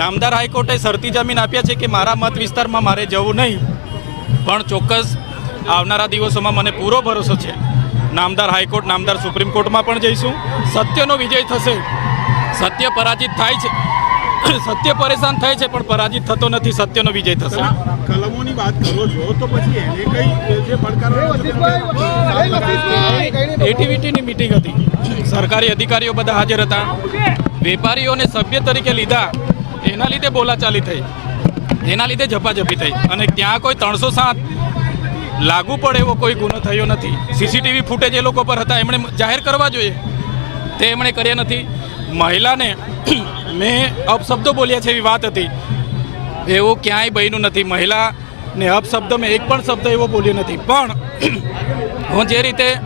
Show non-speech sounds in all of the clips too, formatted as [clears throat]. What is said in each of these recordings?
નામદાર હાઈકોર્ટે શરતી જમીન આપ્યા છે કે મારા મત વિસ્તારમાં મારે જવું નહીં. પણ ચોક્કસ આવનારા દિવસોમાં મને પૂરો ભરોસો છે. નામદાર હાઈકોર્ટ નામદાર સુપ્રીમ કોર્ટમાં પણ જઈશું. સત્યનો વિજય થશે. સત્ય પરાજિત થાય છે. સત્ય પરેશાન થાય છે પણ પરાજિત થતો નથી સત્યનો વિજય થશે. કલમોની વાત કરો છો તો પછી એને કઈ જે પડકારો એટીવીટીની મિટિંગ હતી. સરકારી અધિકારીઓ બધા હાજર હતા. વેપારીઓને સભ્ય તરીકે લીધા. એના લીધે બોલાચાલી થઈ. એના લીધે ઝપાઝપી થઈ. અને ત્યાં કોઈ ત્રણસો સાત લાગુ પડે એવો કોઈ ગુનો થયો નથી. સીસીટીવી ફૂટેજ એ લોકો પર હતા. એમણે જાહેર કરવા જોઈએ. તે એમણે કર્યા નથી. મહિલાને [clears throat] મેં અપશબ્દો બોલ્યા છે એવી વાત હતી. એવું ક્યાંય બન્યું નથી. મહિલાને અપશબ્દ મેં એક પણ શબ્દ એવો બોલ્યો નથી. પણ [clears throat] હું જે રીતે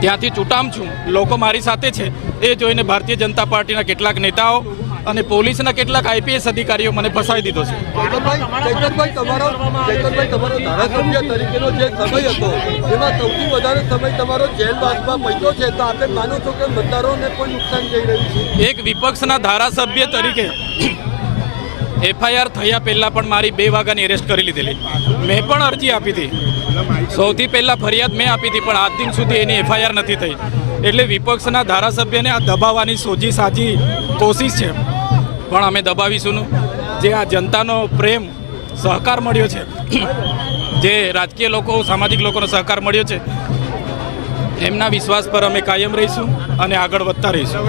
ત્યાંથી ચૂંટામ છું, લોકો મારી સાથે છે, એ જોઈને ભારતીય જનતા પાર્ટીના કેટલાક નેતાઓ અને પોલીસના કેટલાક આઈપીએસ અધિકારીઓ મને ફસાવી દીધો છે. ચૈતનભાઈ તમારો ચૈતનભાઈ તમારો ધારાસભ્ય તરીકેનો જે સમય હતો એમાં સૌથી વધારે સમય તમારો જેલવાસમાં પૈસો છે. તો આપણે માનો છો કે મતદારોને પણ નુકસાન જઈ રહ્યું છે? એક વિપક્ષના ધારાસભ્ય તરીકે એફઆઈઆર થયા પહેલાં પણ મારી બે વાગ્યાની એરેસ્ટ કરી લીધેલી. મેં પણ અરજી આપી હતી. સૌથી પહેલાં ફરિયાદ મેં આપી હતી પણ આજ દિન સુધી એની એફઆઈઆર નથી થઈ. એટલે વિપક્ષના ધારાસભ્યને આ દબાવવાની સોજી સાજી કોશિશ છે. પણ અમે દબાવીશું જે આ જનતાનો પ્રેમ સહકાર મળ્યો છે જે રાજકીય લોકો સામાજિક લોકોનો સહકાર મળ્યો છે એમના વિશ્વાસ પર અમે કાયમ રહીશું અને આગળ વધતા રહીશું.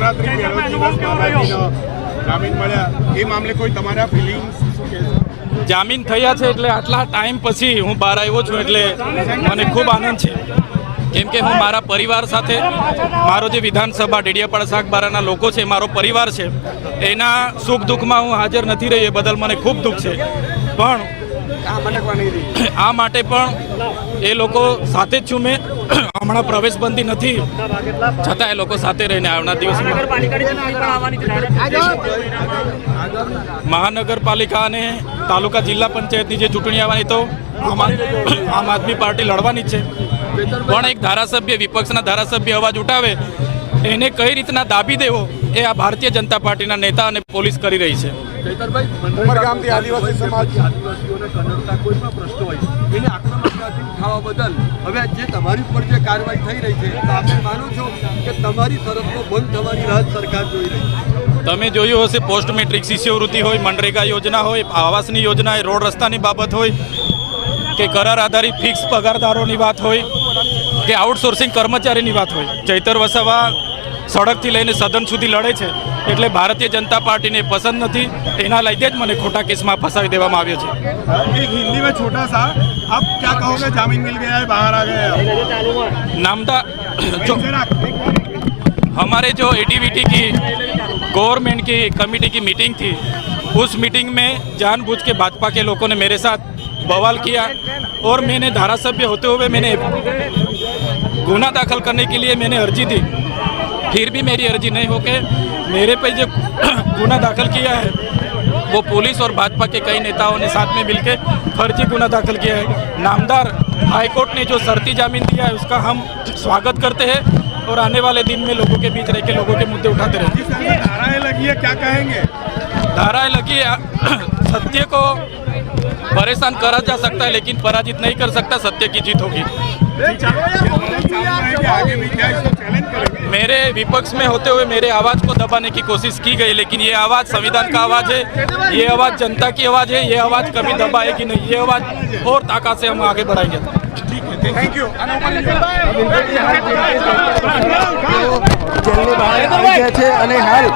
જામીન થયા છે એટલે આટલા ટાઈમ પછી હું બહાર આવ્યો છું એટલે મને ખૂબ આનંદ છે. કેમ કે હું મારા પરિવાર સાથે મારો જે વિધાનસભા ડેડિયાપાડા શાકબારાના લોકો છે મારો પરિવાર છે એના સુખ દુઃખમાં હું હાજર નથી રહી એ બદલ મને ખૂબ દુઃખ છે. પણ આ માટે પણ એ લોકો સાથે જ છું મેં. હમણાં પ્રવેશબંધી નથી. છતાં એ લોકો સાથે રહીને આવનાર દિવસમાં મહાનગરપાલિકા અને તાલુકા જિલ્લા પંચાયતની જે ચૂંટણી આવવાની તો આમ આમ આદમી પાર્ટી લડવાની જ છે. પણ એક ધારાસભ્ય વિપક્ષના ધારાસભ્ય અવાજ ઉઠાવે એને કઈ રીતના દાબી દેવો એ આ ભારતીય જનતા પાર્ટીના નેતા અને પોલીસ કરી રહી છે ઉમરગામથી આદિવાસી સમાજ. આદિવાસીઓને કનડતા કોઈ પણ પ્રશ્ન હોય એને આક્રમકતાથી ઉઠાવવા બદલ હવે જે તમારી ઉપર જે કાર્યવાહી થઈ રહી છે આપણે માનો છો કે તમારી તરફનો બંધ થવાની રાહત સરકાર જોઈ રહી તમે જોયું હશે પોસ્ટ મેટ્રિક શિષ્યવૃત્તિ હોય મનરેગા યોજના હોય આવાસની યોજના હોય રોડ રસ્તાની બાબત હોય કે કરાર આધારિત ફિક્સ પગારદારોની વાત હોય કે આઉટસોર્સિંગ કર્મચારીની વાત હોય ચૈતર વસાવા સડકથી લઈને સદન સુધી લડે છે એટલે ભારતીય જનતા પાર્ટીને પસંદ નથી એના લીધે જ મને ખોટા કેસમાં ફસાવી દેવામાં આવ્યો છે एक हिंदी में छोटा सा आप क्या कहोगे जामीन मिल गया है बाहर आ गए आप? नामदा जो जरा हमारे जो एटीवीटी की गवर्नमेंट की कमेटी की मीटिंग थी उस मीटिंग में जानबूझ के भाजपा के लोगों ने मेरे साथ बवाल किया और मैंने धारासभ्य होते हुए मैंने गुना दाखिल करने के लिए मैंने अर्जी दी। फिर भी मेरी अर्जी नहीं होके मेरे पे जो [clears throat] गुना दाखिल किया है वो पुलिस और भाजपा के कई नेताओं ने साथ में मिलकर फर्जी गुना दाखिल किया है। नामदार हाईकोर्ट ने जो शर्ती जामीन दिया है उसका हम स्वागत करते हैं और आने वाले दिन में लोगों के बीच रह के लोगों के मुद्दे उठाते रहेंगे जिस धाराएँ लगी है क्या कहेंगे? धाराएँ लगी है [clears throat] सत्य को परेशान करा जा सकता है लेकिन पराजित नहीं कर सकता सत्य की जीत होगी। सामने कि आगे भी क्या इसको चैलेंज करेंगे मेरे विपक्ष में होते हुए मेरे आवाज को दबाने की कोशिश की गई लेकिन ये आवाज संविधान का आवाज है ये आवाज जनता की आवाज है ये आवाज कभी दबाएगी नहीं ये आवाज और ताकत से हम आगे बढ़ाएंगे थैंक यू જેલની બહાર આવી ગયા છે અને હાલ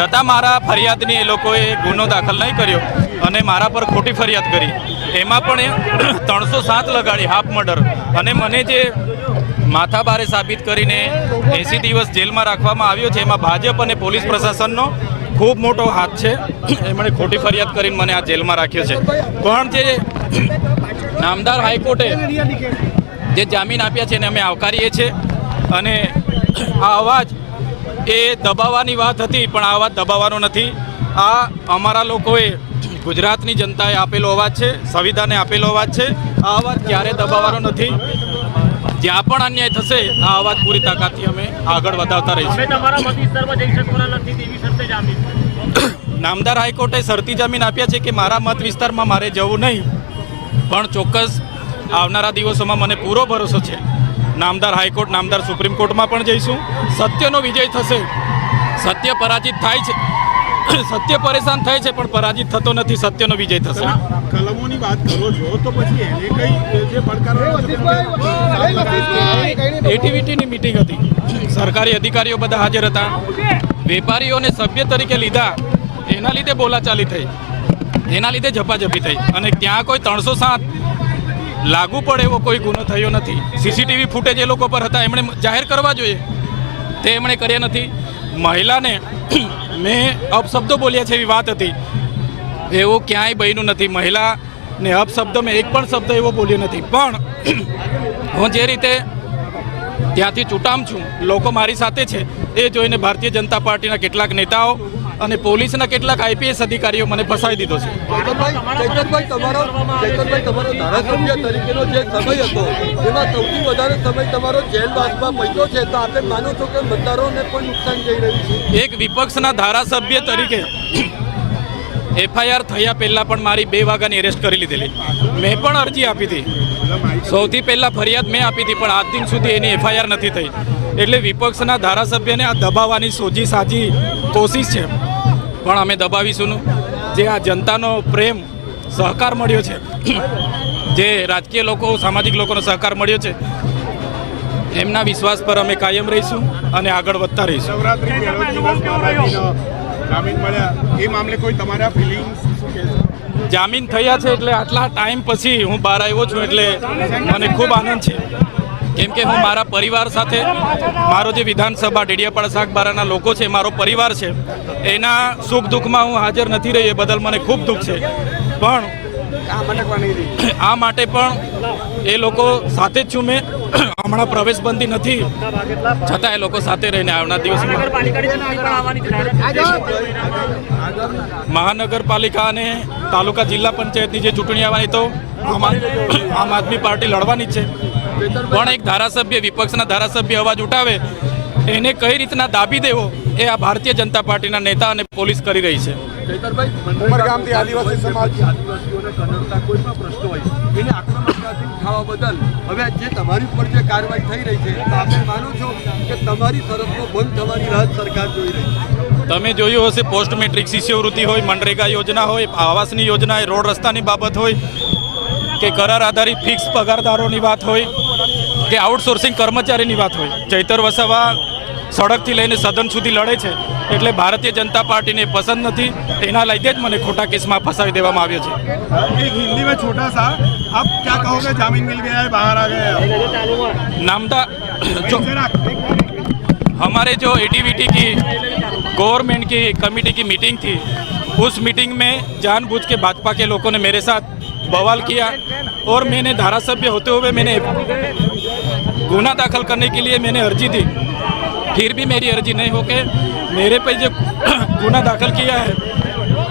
છતાં મારા ફરિયાદની એ લોકોએ ગુનો દાખલ નહીં કર્યો અને મારા પર ખોટી ફરિયાદ કરી. એમાં પણ [clears throat] ત્રણસો સાત લગાડી હાફ મર્ડર. અને મને જે માથાભારે સાબિત કરીને એંસી દિવસ જેલમાં રાખવામાં આવ્યો છે, એમાં ભાજપ અને પોલીસ પ્રશાસનનો ખૂબ મોટો હાથ છે. એમણે ખોટી ફરિયાદ કરીને મને આ જેલમાં રાખ્યો છે. પણ જે [clears throat] નામદાર હાઈકોર્ટે જે જામીન આપ્યા છે એને અમે આવકારીએ છીએ. અને [clears throat] આ અવાજ એ દબાવવાની વાત હતી પણ આ વાત દબાવવાનો નથી. આ અમારા લોકોએ ગુજરાતની જનતાએ આપેલો અવાજ છે સંવિધાને આપેલો અવાજ છે. આ અવાજ ક્યારે દબાવવાનો નથી જ્યાં પણ અન્યાય થશે આ અવાજ પૂરી તાકાતથી અમે આગળ વધાવતા રહીશું. નામદાર હાઈકોર્ટે શરતી જામીન આપ્યા છે કે મારા મત વિસ્તારમાં મારે જવું નહીં પણ ચોક્કસ આવનારા દિવસોમાં મને પૂરો ભરોસો છે. નામદાર હાઈકોર્ટ નામદાર સુપ્રીમ કોર્ટમાં પણ જઈશું. સત્યનો વિજય થશે. સત્ય પરાજિત થાય છે. સત્ય પરેશાન થાય છે પણ પરાજિત થતો નથી સત્યનો વિજય થશે. કલમોની વાત કરો છો તો પછી એને કઈ જે પડકારો એટીવીટીની મિટિંગ હતી. સરકારી અધિકારીઓ બધા હાજર હતા. વેપારીઓને સભ્ય તરીકે લીધા. એના લીધે બોલાચાલી થઈ. એના લીધે ઝપાઝપી થઈ. અને ત્યાં કોઈ ત્રણસો સાત લાગુ પડે એવો કોઈ ગુનો થયો નથી. સીસીટીવી ફૂટેજ એ લોકો પર હતા. એમણે જાહેર કરવા જોઈએ. તે એમણે કર્યા નથી. મહિલાને [clears throat] મેં અપશબ્દો બોલ્યા છે એવી વાત હતી. એવું ક્યાંય બન્યું નથી. મહિલાને અપશબ્દ મેં એક પણ શબ્દ એવો બોલ્યો નથી. પણ [clears throat] હું જે રીતે ત્યાંથી ચૂંટામ છું, લોકો મારી સાથે છે, એ જોઈને ભારતીય જનતા પાર્ટીના કેટલાક નેતાઓ અને પોલીસના કેટલાક આઈપીએસ અધિકારીઓ મને ફસાવી દીધો છે. ચેતનભાઈ તમારો ચેતનભાઈ તમારો ધારાસભ્ય તરીકેનો જે સમય હતો એમાં સૌથી વધારે સમય તમારો જેલવાસમાં પૈસો છે. તો આપણે માનો છો કે મતદારોને પણ નુકસાન જઈ રહ્યું છે? એક વિપક્ષના ધારાસભ્ય તરીકે એફઆઈઆર થયા પહેલાં પણ મારી બે વાગ્યાની એરેસ્ટ કરી લીધેલી. મેં પણ અરજી આપી હતી. સૌથી પહેલાં ફરિયાદ મેં આપી હતી પણ આજ દિન સુધી એની એફઆઈઆર નથી થઈ. એટલે વિપક્ષના ધારાસભ્યને આ દબાવવાની સોજી સાજી કોશિશ છે. પણ અમે દબાવીશું. જે આ જનતાનો પ્રેમ સહકાર મળ્યો છે જે રાજકીય લોકો સામાજિક લોકોનો સહકાર મળ્યો છે એમના વિશ્વાસ પર અમે કાયમ રહીશું અને આગળ વધતા રહીશું. જામીન થયા છે એટલે આટલા ટાઈમ પછી હું બહાર આવ્યો છું એટલે મને ખૂબ આનંદ છે. કેમ કે હું મારા પરિવાર સાથે, મારો જે વિધાનસભા, ડેડિયાપાડા શાકબારાના લોકો છે, મારો પરિવાર છે, એના સુખ દુઃખમાં હું હાજર નથી રહી, એ બદલ મને ખૂબ દુઃખ છે. પણ આ માટે પણ એ લોકો સાથે જ છું મેં. હમણાં પ્રવેશબંધી નથી. છતાં એ લોકો સાથે રહીને આવનાર દિવસમાં નગરપાલિકાની ચૂંટણી પણ આવવાની છે મહાનગરપાલિકા અને તાલુકા જિલ્લા પંચાયતની જે ચૂંટણી આવવાની તો આમ આદમી પાર્ટી લડવાની જ છે. પણ એક ધારાસભ્ય વિપક્ષના ધારાસભ્ય અવાજ ઉઠાવે એને કઈ રીતના દાબી દેવો એ આ ભારતીય જનતા પાર્ટીના નેતા અને પોલીસ કરી રહી છે ચૈતરભાઈ આદિવાસી સમાજ. આદિવાસીઓને કનડતા કોઈ પણ પ્રશ્ન હોય એને આક્રમકતાથી ઉઠાવવા બદલ હવે જે તમારી ઉપર જે કાર્યવાહી થઈ રહી છે તો આપણે માનો છો કે તમારી તરફનો બંધ થવાની રાહ સરકાર જોઈ રહી છે તમે જોયું હશે પોસ્ટ મેટ્રિક શિષ્યવૃત્તિ હોય મનરેગા યોજના હોય આવાસની યોજના હોય રોડ રસ્તાની બાબત હોય કે કરાર આધારિત ફિક્સ પગારદારોની વાત હોય કે આઉટસોર્સિંગ કર્મચારીની વાત હોય ચૈતર વસાવા સડકથી લઈને સદન સુધી લડે છે એટલે ભારતીય જનતા પાર્ટીને એ પસંદ નથી એના લીધે જ મને ખોટા કેસમાં ફસાવી દેવામાં આવ્યો છે एक हिंदी में छोटा सा आप क्या कहोगे जामीन मिल गया है बाहर आ गए आप? नामदा जो जरा हमारे जो एटीवीटी की गवर्नमेंट की कमेटी की मीटिंग थी उस मीटिंग में जानबूझ के भाजपा के लोगों ने मेरे साथ बवाल किया और मैंने धारासभ्य होते हुए मैंने गुना दाखिल करने के लिए मैंने अर्जी दी। फिर भी मेरी अर्जी नहीं होके मेरे पे जो [clears throat] गुना दाखिल किया है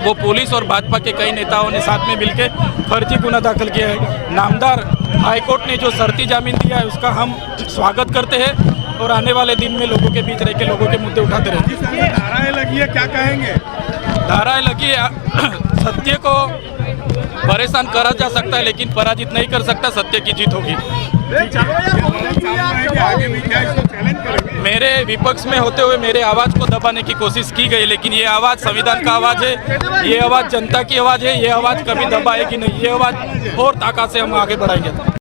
वो पुलिस और भाजपा के कई नेताओं ने साथ में मिलकर फर्जी गुना दाखिल किया है। नामदार हाईकोर्ट ने जो शर्ती जामीन दिया है उसका हम स्वागत करते हैं और आने वाले दिन में लोगों के बीच रह के लोगों के मुद्दे उठाते रहेंगे धाराएँ लगी है क्या कहेंगे? धाराएँ लगी है [clears throat] सत्य को परेशान करा जा सकता है लेकिन पराजित नहीं कर सकता सत्य की जीत होगी। सामने कि आगे भी क्या इसको चैलेंज करेंगे। मेरे विपक्ष में होते हुए मेरे आवाज़ को दबाने की कोशिश की गई लेकिन ये आवाज़ संविधान का आवाज़ है ये आवाज़ जनता की आवाज़ है ये आवाज़ कभी दबाएगी नहीं ये आवाज़ और ताकत से हम आगे बढ़ाएँगे।